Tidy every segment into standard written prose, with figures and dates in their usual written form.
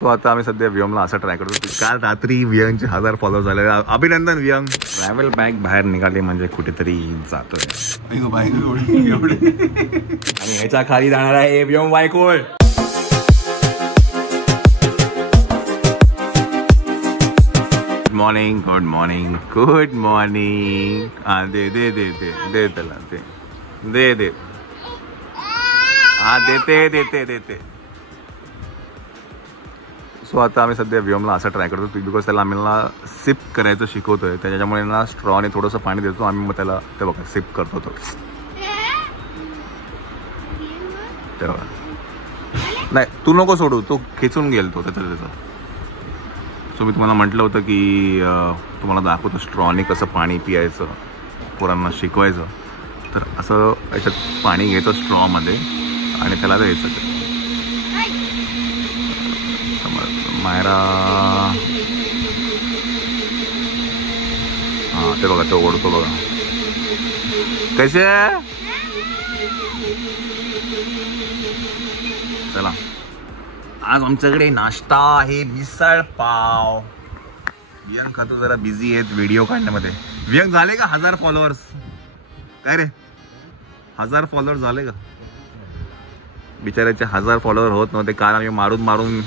तो आता आम्ही सध्या वियमला असं ट्राय करतो. काल रात्री वियंगचे 1000 फॉलोअर्स झाले. अभिनंदन वियंग. ट्रॅव्हल बॅग बाहेर निघाली म्हणजे कुठेतरी जातोय. आणि ह्याच्या खाली जाणार आहे वियंग वायकोळ. Good morning good morning good morning. हा दे दे दे दे दे त्याला दे दे दे. हा देते देते देते. सो आता आम्ही सध्या वियमला असं ट्राय करतो बिकॉज त्याला आम्हाला सिप करायचं शिकवतोय. त्याच्यामुळे ना स्ट्रॉने थोडंसं पाणी देतो आम्ही. मग त्याला ते बघा सिप करतो थोडं. तेव्हा नाही तू नको सोडू, तो खेचून गेल तो त्याचा. सो मी तुम्हाला म्हटलं होतं की तुम्हाला दाखवतो स्ट्रॉने कसं पाणी पियायचं, पोरांना शिकवायचं. तर असं याच्यात पाणी घ्यायचं स्ट्रॉमध्ये आणि त्याला द्यायचं. मायरा हा ते बघा तो ओढतो बघा कसे. चला आज आमच्याकडे नाश्ता आहे मिसळ पाव. वियंग खातो जरा बिझी आहेत व्हिडिओ काढण्यामध्ये. वियंग झाले का 1000 फॉलोअर्स? काय रे 1000 फॉलोअर्स झाले का? बिचाराचे 1000 फॉलोअर होत नव्हते. काल आम्ही मारून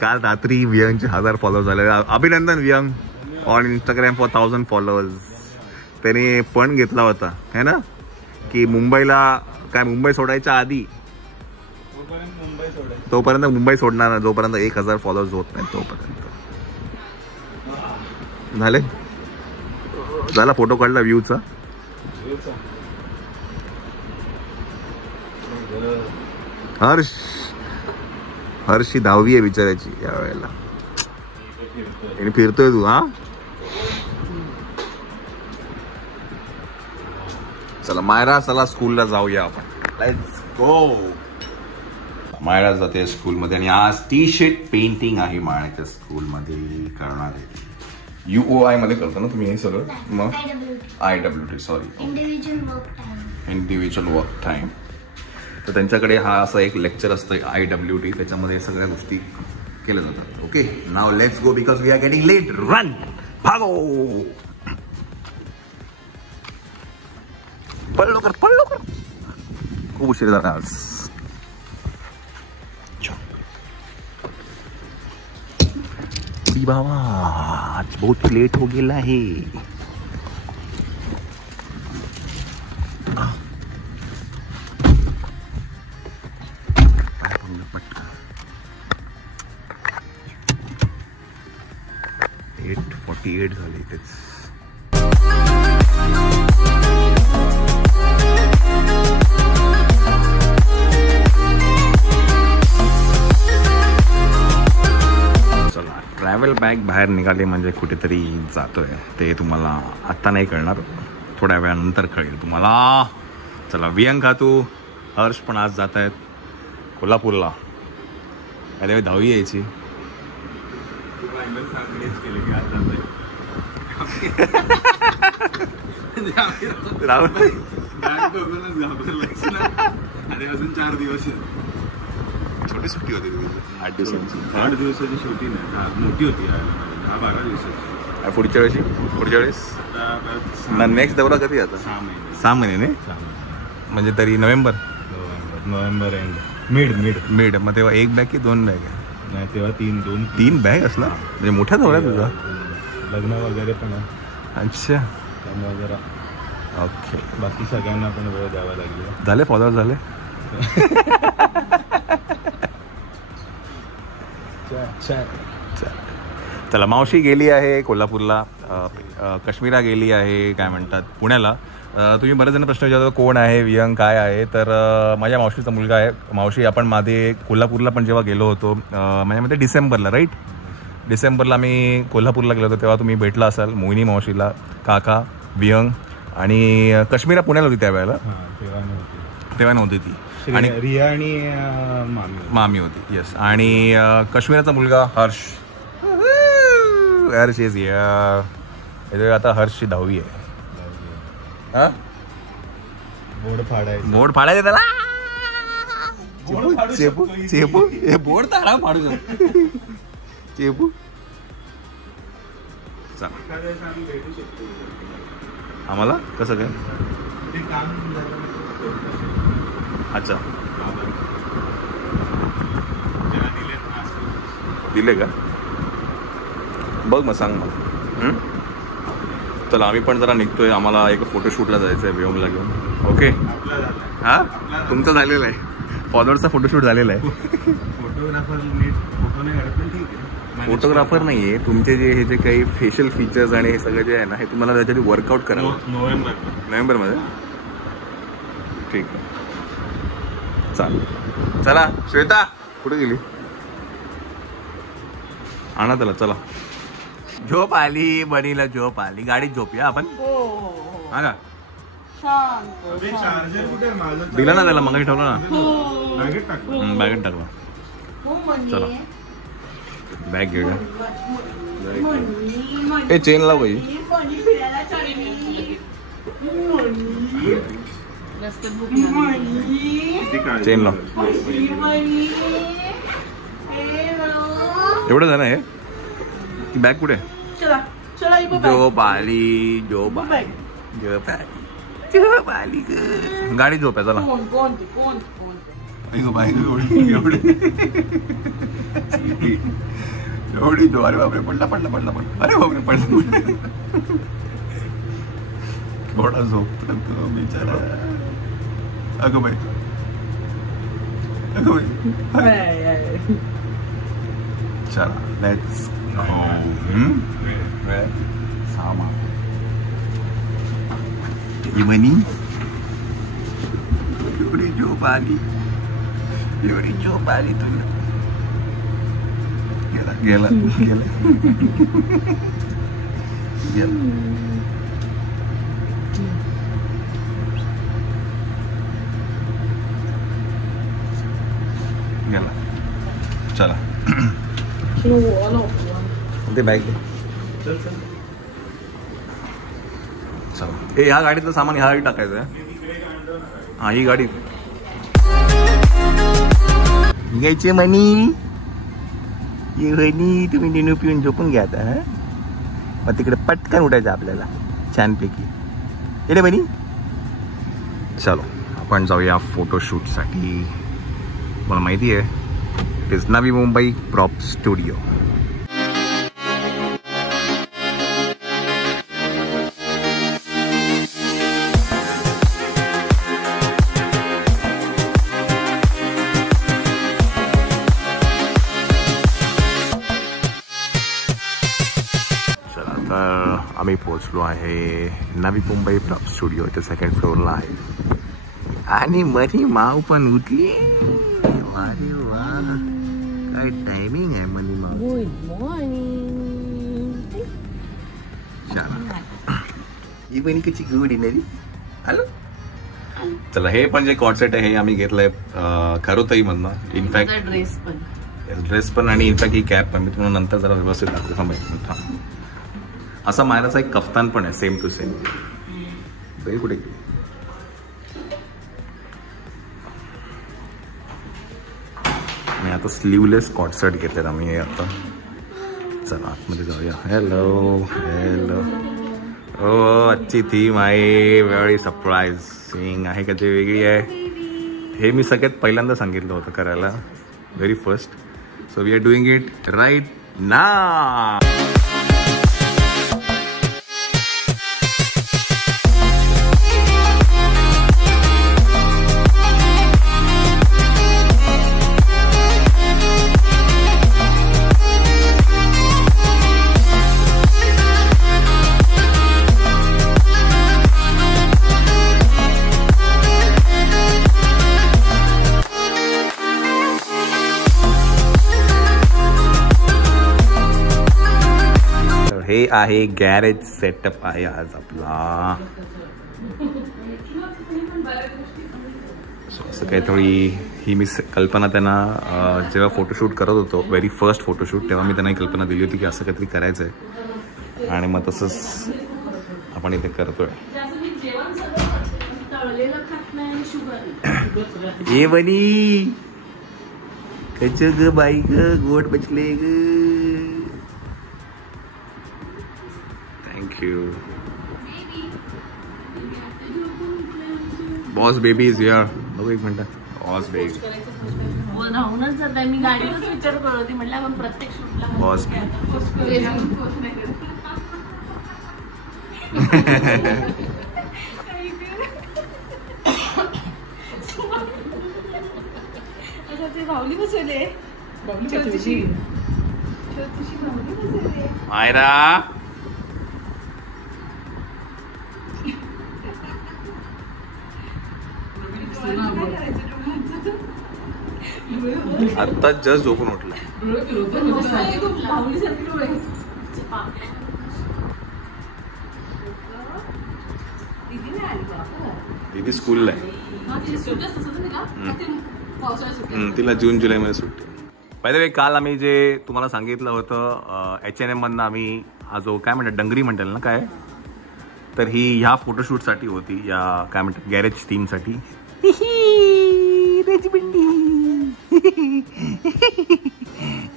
काल रात्री वियंगचे 1000 फॉलोअर्स झाले. अभिनंदन वियंग ऑन इंस्टाग्राम फॉर 1000 फॉलोअर्स. त्याने पण घेतला होता है ना की मुंबईला काय मुंबई सोडायच्या आधी तोपर्यंत मुंबई सोडणार ना जोपर्यंत 1000 फॉलोअर्स होत नाही तोपर्यंत. झाला फोटो काढला व्ह्यूचा. हर्षी 10वी आहे बिचारायची या वेळेला. आणि फिरतोय तू. हा चला मायरा चला स्कूलला जाऊया आपण. Let's go. मायरा जाते स्कूलमध्ये आणि आज टी शर्ट पेंटिंग आहे मायराच्या स्कूलमध्ये करणार आहे. UOI मध्ये करतो ना तुम्ही हे सगळं? मग IWT sorry individual work time. तर त्यांच्याकडे हा असं एक लेक्चर असतं IWT. त्याच्यामध्ये सगळ्या गोष्टी केल्या जातात. Okay now let's go because we are getting late. Run भागो पळलो कर खूप उशीर झाला आज. बाबा आज बहुत लेट हो गेला आहे. .48 झाले तेच. चला ट्रॅव्हल बॅग बाहेर निघाली म्हणजे कुठेतरी जातोय. ते तुम्हाला आत्ता नाही कळणार, थोड्या वेळानंतर कळेल तुम्हाला. चला वियंग खातू हर्ष पण आज जात आहेत कोल्हापूरला. अरे 10वी यायची. अजून 4 दिवस छोटी सुट्टी होती 8 दिवसांची. 8 दिवसाची शेवटी नाही मोठी होती 10-12 दिवसाची. पुढच्या वेळेस नेक्स्ट दौरा कधी आता? 6 महिने म्हणजे तरी नोव्हेंबर एंड मिड. मग तेव्हा 1 बॅग की 2 बॅग आहे? नाही तेव्हा 3 बॅग असला म्हणजे मोठ्या दौरा तुझा. लग्न वगैरे पण आहे. अच्छा त्यामुळे जरा ओके. बाकी सगळ्यांना पण वेळ द्यावा लागली. झाले फॉलोअर झाले. चला मावशी गेली आहे कोल्हापूरला. काश्मीरा गेली आहे काय म्हणतात पुण्याला. तुम्ही बरेच जण प्रश्न विचारतो कोण आहे वियंग काय आहे. तर माझ्या मावशीचा मुलगा आहे. मावशी आपण मध्ये कोल्हापूरला पण जेव्हा गेलो होतो माझ्या मते डिसेंबरला राईट. डिसेंबरला आम्ही कोल्हापूरला गेलो होतो तेव्हा तुम्ही भेटला असाल मोहिनी मावशीला, काका, वियंग आणि काश्मीरा पुण्याला होती त्यावेळेला. तेव्हा नव्हती ती. आणि रिया आणि मामी होती. येस. आणि काश्मीराचा मुलगा हर्ष. आता हर्षची 10वी आहे. बोर्ड फाडायचं त्याला चेपू चेपू हे बोर्ड तारा पाडू चेपू. आम्हाला कसं काय? अच्छा दिले का बघ मग सांग मग. चला आम्ही पण जरा निघतोय. आम्हाला एक फोटोशूटला जायचं आहे व्योमला घेऊन. ओके हा तुमचं झालेलं आहे. फॉलोअर्सचा फोटोशूट झालेला आहे. फोटोग्राफर नाही आहे. तुमचे जे हे जे काही फेशियल फीचर्स आणि हे सगळं जे आहे ना हे तुम्हाला त्याच्यासाठी वर्कआउट करावं. नोव्हेंबरमध्ये ठीक आहे चालेल. चला श्वेता कुठे गेली? आणा त्याला. चला झोप आली बनीला झोप आली. गाडीत झोपूया आपण. हा का दिला ना त्याला मगाशी ठेवलं ना बॅगेत टाकला. चला बॅग घेऊया. हे चेन लाव बाई. चेन लाव. एवढं झालं हे. बॅग कुठे? झोप आली झोप आली झोप आली झोप आली. गाडी झोप आहे. चला एवढी जो. अरे बापरे पडला पडला पडला पडला. अरे बापरे पडला. थोडा झोपतो तो बिचारा. अगं बाई अगं बाई. चला लेट्स गो. सामा बनी एवढी झोप आली एवढी झोप आली तुला. गेला गेला गेला गेला. चला ते बॅग दे. चला हे ह्या गाडीतलं सामान ह्या गाडीत टाकायचं आहे. हा ही गाडी घ्यायची म्हणी. तुम्ही नेणू पिऊन झोपून घ्या आता. मग तिकडे पटकन उठायचं आपल्याला छानपैकी. येणे बनी. चलो आपण जाऊया फोटोशूटसाठी. मला माहिती आहे it is Navi Mumbai prop studio. आम्ही पोहोचलो आहे नवी मुंबई प्रॉप स्टुडिओ. इथे सेकंड फ्लोअरला आहे. आणि मनी माव पण उठली. अरे वा काय टायमिंग आहे मनी माव. Good morning. चला ही बनी कशी गुड येणारी. हॅलो चला हे पण जे कॉट सेट आहे हे आम्ही घेतलंय खरोताई मधनं. इनफॅक्ट ड्रेस पण आणि इनफॅक्ट ही कॅप पण मी तुम्हाला नंतर जरा व्यवस्थित दाखवतो. थांब. असा मायराचा एक कफ्तान पण आहे सेम टू सेम. बेल कुठे गेली? मी आता स्लीवलेस कॉट सेट घेतलेत आम्ही हे आता. चला आतमध्ये जाऊया. Hello hello. हो आजची थीम आहे व्हेरी सरप्राइजिंग आहे का ते वेगळी आहे. हे मी सगळ्यात पहिल्यांदा सांगितलं होतं करायला very first. So we are doing it right now. हे आहे गॅरेज सेटअप आहे आज आपला. असं काही थोडी ही मी कल्पना त्यांना जेव्हा फोटोशूट करत होतो व्हेरी फर्स्ट फोटोशूट तेव्हा मी त्यांना ही कल्पना दिली होती की असं काहीतरी करायचं आहे. आणि मग तसंच आपण इथे करतोय. ए बनी त्याच ग बाई ग गोड बचले ग. Thank you. Boss baby is here. बघू एक मिनिट. Boss baby. राहूनच जात आहे. मी गाडीतच विचार करत होती. म्हटलं आपण प्रत्येक शूटला बॉस भावली बसवले. मायरा. आता जस्ट झोपून उठला. दीदी स्कूलला आहे. तिला जून जुलैमध्ये सुट्टी. बाय द वे काल आम्ही जे तुम्हाला सांगितलं होतं H&M मधनं आम्ही हा जो काय म्हणतात डंगरी म्हणतात ना काय, तर ही ह्या फोटोशूटसाठी होती. या काय म्हणतात गॅरेज थीमसाठी.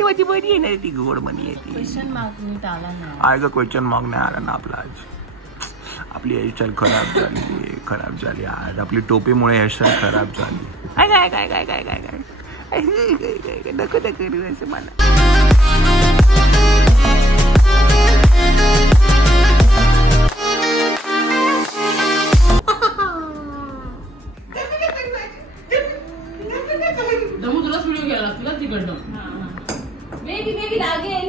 माझी बरी आहे ना ती गोड मनी आहे ती. क्वेश्चन मार्क नीट आला नाही. आय ग क्वेश्चन मार्क नाही आला ना आपला. आज आपली हेअरस्टाईल खराब झाली आज. आपली टोपीमुळे हेअरस्टाईल खराब झाली. काय काय काय काय काय काय काय नको नको असं मला. तुलाच व्हिडिओ घ्यायला तुला तिकडनं बेबी बेबी लागेल.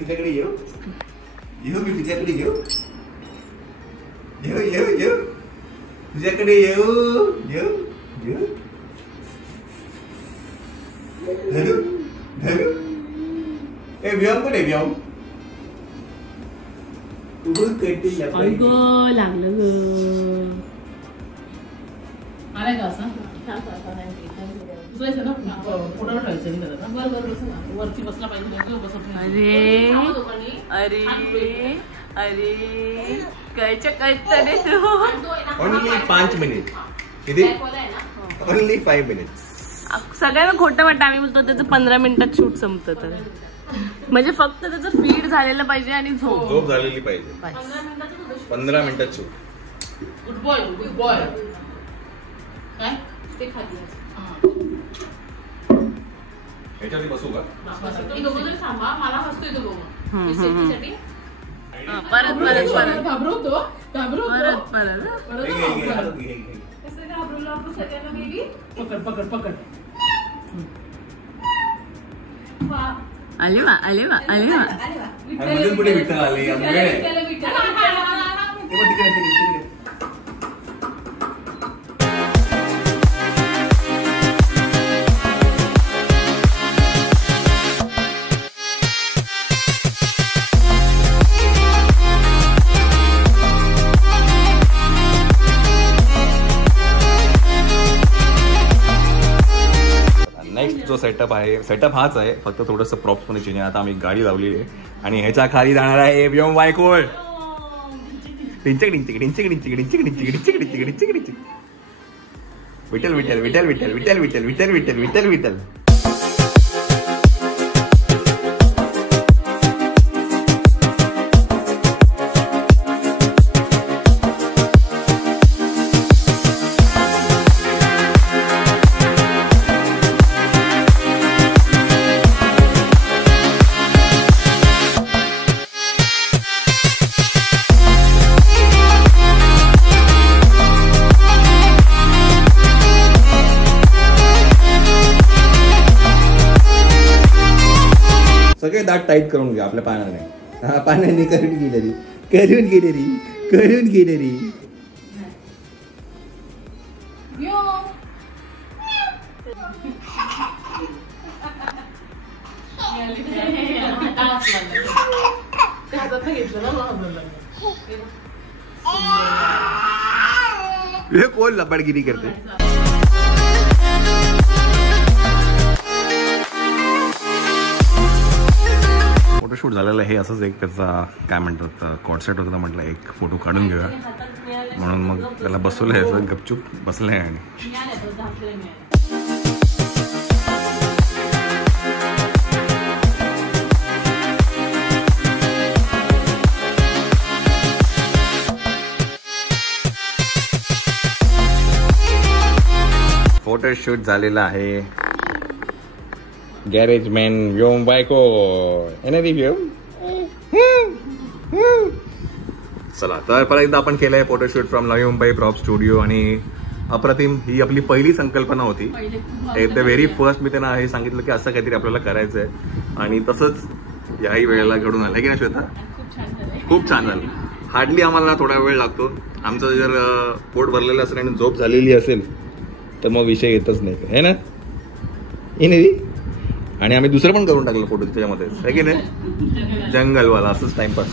तुझ्याकडे येऊ मी तुझ्याकडे येऊ तुझ्याकडे येऊ धरू धरू. ए व्यायाम कुठे व्यायाम. लागलं ग. आलाय का असं वरती बसला पाहिजे. अरे अरे अरे कायच्या काय रे तू. Only 5 minute. किती. Only 5 minutes. सगळ्यांना खोटं वाटतं. आम्ही बोलतो त्याचं 15 मिनिटात शूट संपतं. तर म्हणजे फक्त त्याचं फीड झालेलं पाहिजे आणि झोप झालेली पाहिजे. 15 मिनिटात shoot. Good boy good boy. काय ते खाली ह्याच्यावरती बसू का. मला हसतोय तो बघून. परत परत परत घाबरवतो परत परत पकड पकड पकड. आले वा आले वा आले वा. पुढे विठ्ठल आले. नेक्स्ट जो सेटअप आहे सेटअप हाच आहे फक्त थोडंसं प्रॉप्स पण चेंज आहे. आता आम्ही गाडी लावलेली आहे आणि ह्याच्या खाली जाणार आहे व्योम वायकोळ. विठ्ठल विठ्ठल विठ्ठल विठ्ठल विठ्ठल विठ्ठल विठ्ठल विठ्ठल विठ्ठल विठ्ठल. सगळे दात टाईट करून घ्या आपल्या पाण्याने. हा पाण्याने करून गेलेली करून गेलेली करून गेलेली. हे कोण लबाडगिरी करते. फोटोशूट झालेलं हे असंच एक त्याचा काय म्हणतात कॉट सेट होता. म्हटलं एक फोटो काढून घेऊया. म्हणून मग त्याला बसवलंय असं गपचूप बसलंय. आणि फोटोशूट झालेला आहे. गॅरेज मॅन व्योम बायको एनदी व्योम. चला तर परत एकदा आपण केलंय photoshoot from Navi Mumbai prop studio. आणि अप्रतिम ही आपली पहिली संकल्पना होती. द व्हेरी फर्स्ट मी त्यांना हे सांगितलं की असं काहीतरी आपल्याला करायचं आहे. आणि तसंच याही वेळेला घडून आलं की नाही श्वेता? खूप छान झालं. हार्डली आम्हाला थोडा वेळ लागतो. आमचं जर पोट भरलेलं असेल आणि झोप झालेली असेल तर मग विषय येतच नाही है ना. आणि आम्ही दुसरं पण करून टाकलं फोटो त्याच्यामध्ये आहे की नाही, जंगलवाला असंच टाइमपास.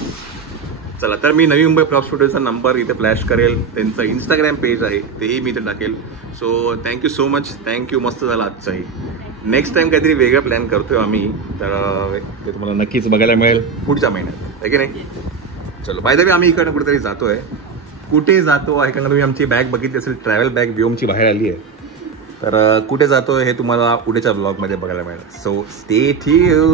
चला तर मी नवी मुंबई प्रॉप स्टुडिओचा नंबर इथे फ्लॅश करेल. त्यांचं इंस्टाग्राम पेज आहे तेही मी इथे टाकेल. So thank you so much. Thank you. मस्त झाला आजचाही. नेक्स्ट टाइम काहीतरी वेगळं प्लॅन करतोय आम्ही, तर ते तुम्हाला नक्कीच बघायला मिळेल पुढच्या महिन्यात आहे की नाही. चलो बाय द वे आम्ही इकडनं कुठेतरी जातोय. कुठे जातो आहे कारण तुम्ही आमची बॅग बघितली असेल, ट्रॅव्हल बॅग व्योमची बाहेर आली आहे. तर कुठे जातोय हे तुम्हाला पुढेच्या ब्लॉगमध्ये बघायला मिळेल. So stay tuned.